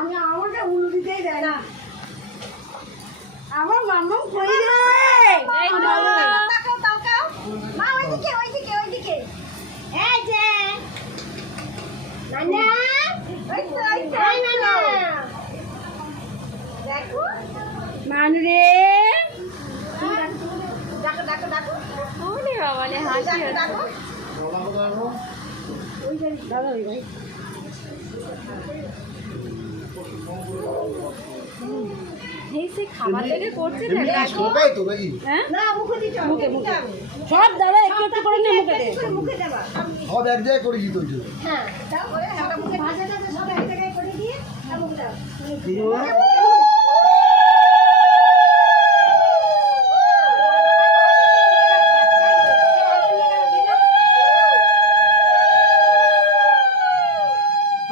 আমি আমাকে উল্লু দিতেই দেয় না। আমার মাম্মা কই রে? তাকাও মা, ওইদিকে ওইদিকে ওইদিকে। এই যে নানা, ওই তো নানা, দেখো মানু রে। ডাকো ডাকো ডাকো। ওরে বাবা রে, হাসি ডাকো। ওই যে দাদা, ওই ভাই এই সে খাবার থেকে করছে না, দেখো তো নাকি? হ্যাঁ না, মুখে দিতে হবে, মুখে সব দাদা একটু একটু করে নিয়ে মুখে দে, মুখে দেবা সব এক জায়গায় করে দিতে হইছে। হ্যাঁ দাও, ওরে হালকা মুখে ভাজাটা সব এক জায়গায় করে দিয়ে আর মুখে দাও।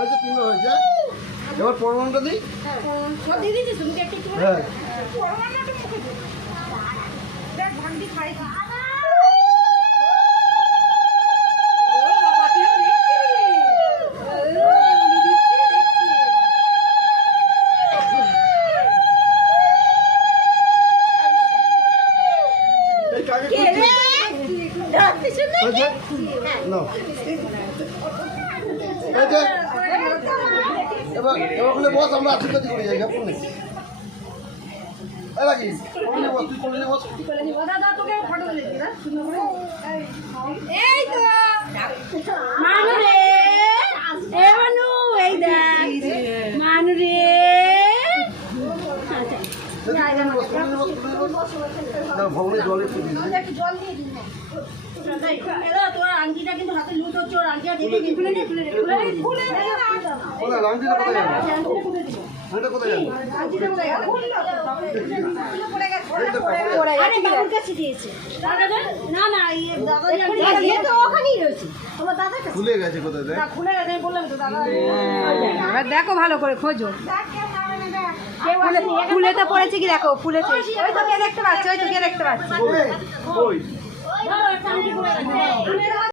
আচ্ছা তুমি হয়েছে এবার পরমাণটা দিই। সব দিয়ে দিয়েছিস তুমি একটু একটু করে? হ্যাঁ পরমাণটা মুখে দে, দেখ ভান্ডি খাই। বস আমরা আশীর্বাদ করে যাই। এই তো মানু রে, এ মানু, এই দেখ মানু রে। জল দিয়ে দিন না, তোর আংটিটা কিন্তু হাতে লুট হচ্ছে। ওর আংটিটা দেখে খুলে নে, খুলে নে, খুলে নে, খুলে নে। আংটিটা কোথায় গেল? আংটিটা কোথায় গেল? আংটিটা কোথায় গেল? পড়ে গেছে, পড়ে গেছে। আরে বাবুর কাছে দিয়েছে। না না, এই দাদা দিয়ে তো ওখানেই রয়েছে। তোমার দাদা কাছে খুলে গেছে। কোথায় দেখ? খুলে গেছে, আমি বললাম তো দাদা। এবার দেখো ভালো করে খোঁজো। ফুলেতে পড়েছে কি দেখো, ফুলেছে। ওই তো কে দেখতে পাচ্ছি, ওই তো কে দেখতে পাচ্ছি।